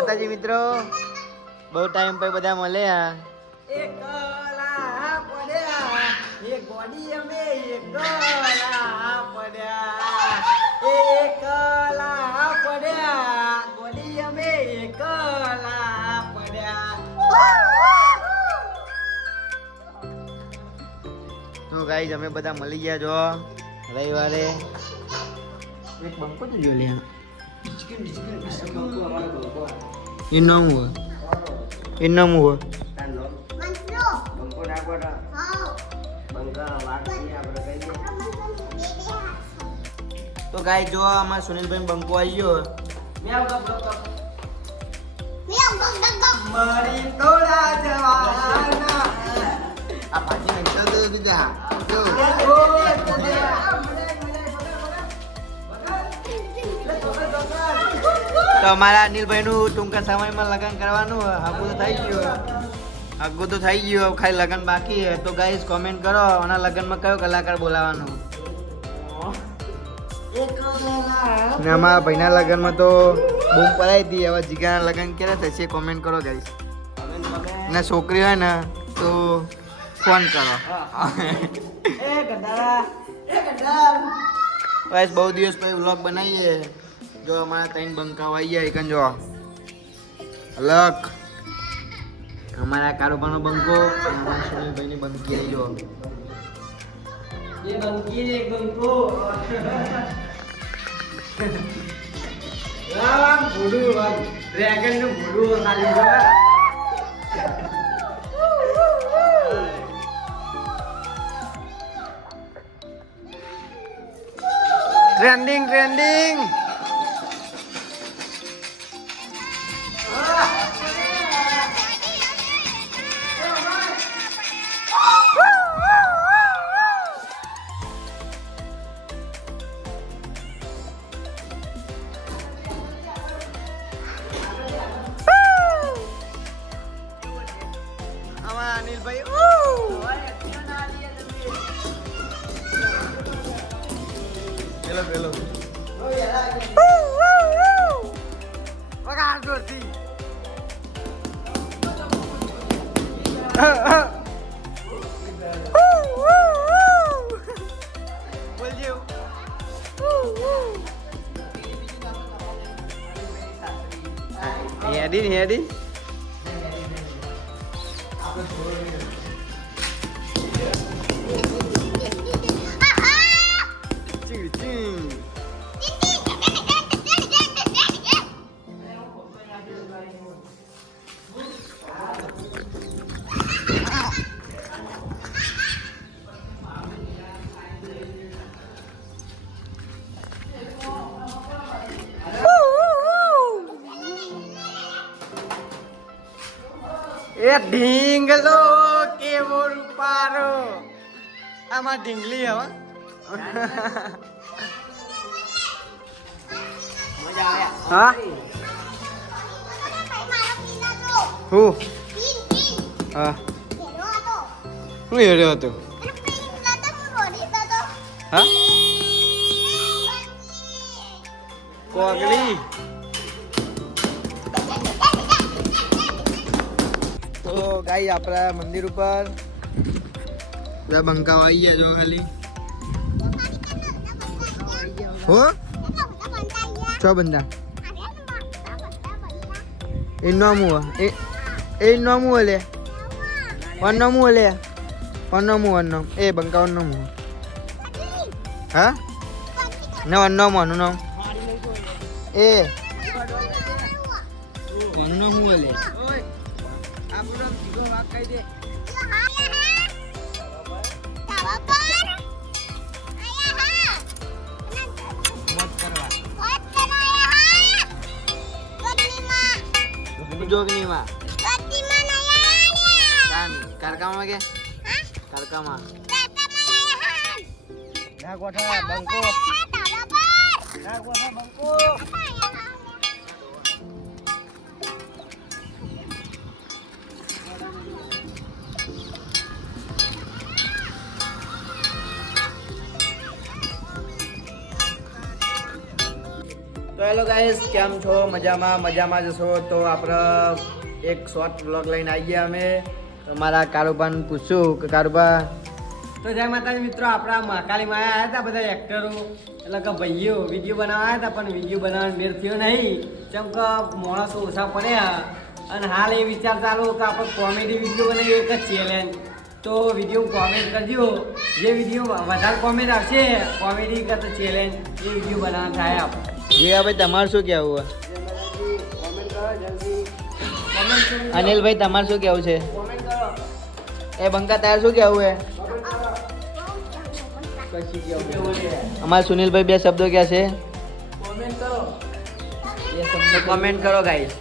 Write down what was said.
માતાજી મિત્રો, બહુ ટાઈમ પછી બધા મળ્યા. એકલા પડ્યા એ ગોડી અમે એકલા પડ્યા એકલા પડ્યા ગોડી અમે એકલા પડ્યા. તો ગાઈઝ અમે બધા મળી ગયા જો રવિવારે. એક બંકો તો જો લે એ નામ હોય એ નામ હોય તો ગાય જો અમારા સુનિલભાઈ બંકો આવી ગયો. મારી થોડા જવાના આ પાછી નંબર તો દીધા જો તો અમારા અનિલભાઈ નું ટૂંકા સમયમાં લગ્ન કરવાનું આગું તો થઈ ગયું ખાલી લગ્ન બાકી હે. તો ગાઈસ કોમેન્ટ કરો આના લગ્નમાં કયો કલાકાર બોલાવાનો. ને અમારા ભાઈના લગ્નમાં તો બૂમ પડાઈ હતી. હવે જીગાના લગ્ન ક્યારે થશે કોમેન્ટ કરો ગાઈસ. ને છોકરી હોય ને તો ફોન કરો. ગાઈસ બહુ દિવસ પછી વ્લોગ બનાવીએ. જો અમારા ત્રણ બંકાઓ આવી ગયા એકન જો અલગ અમારા કારોબાનો બંકો અને અમારા સુનિલભાઈની બંકી આવી જો ये बंकी ने बंको राम भोडू ड्रैगन નું ભોડું ખાલી જો ટ્રેન્ડિંગ અનિલભાઈ પેલો વગાડ જોરથી. બોલજો હેડી એ ઢીંગલો કેવો રૂપારો. આમાં ઢીંગલી હવે હા હું હા હું હેડ્યો હતો હા કોગલી. તો ગાઈ આપણા મંદિર ઉપર બધા બંકાઓ આવી ગયા જો ખાલી હો છ બંદા એ નોમું એ નોમું લે વન નોમું લે વન નોમ એ બંકા વન નોમું હા ને વન નોમ વન નોમ એ વન નોમું લે જોગનીમાં કારકામાં કે કારકામાં ના ગોઠા બંકો તો હેલો ગાઈસ, કેમ છો? મજામાં જશો તો આપણે એક શોર્ટ વ્લોગ લઈને આવી ગયા અમે. તમારા કારુબાને પૂછ્યું કે કારુબા તો જય માતાજી મિત્રો, આપણા મહાકાળીમાં આવ્યા હતા બધા એક્ટરો, એટલે કે ભાઈઓ વિડીયો બનાવવા આવ્યા હતા, પણ વિડીયો બનાવવાનો મેળ થયો નહીં, કેમ કે માણસો ઓછા પડ્યા. અને હાલ એ વિચાર ચાલુ કે આપણે કોમેડી વિડીયો બનાવીએ, એક જ ચેલેન્જ. તો વિડીયો કોમેન્ટ કરજો, જે વિડીયો વધારે કોમેન્ટ આવશે કોમેડી કરતા ચેલેન્જ, એ વિડીયો બનાવવા થાય આપણે. જીવાભાઈ તમારે શું કહેવું? કોમેન્ટ કરો જલ્દી, કોમેન્ટ કરો. અનિલભાઈ તમારે શું કહેવું છે? કોમેન્ટ કરો. એ બંકા તારે શું કહેવું છે? અમારા સુનિલભાઈ બે શબ્દો ક્યાં છે? કોમેન્ટ કરો. બે શબ્દો કોમેન્ટ કરો ગાઈસ.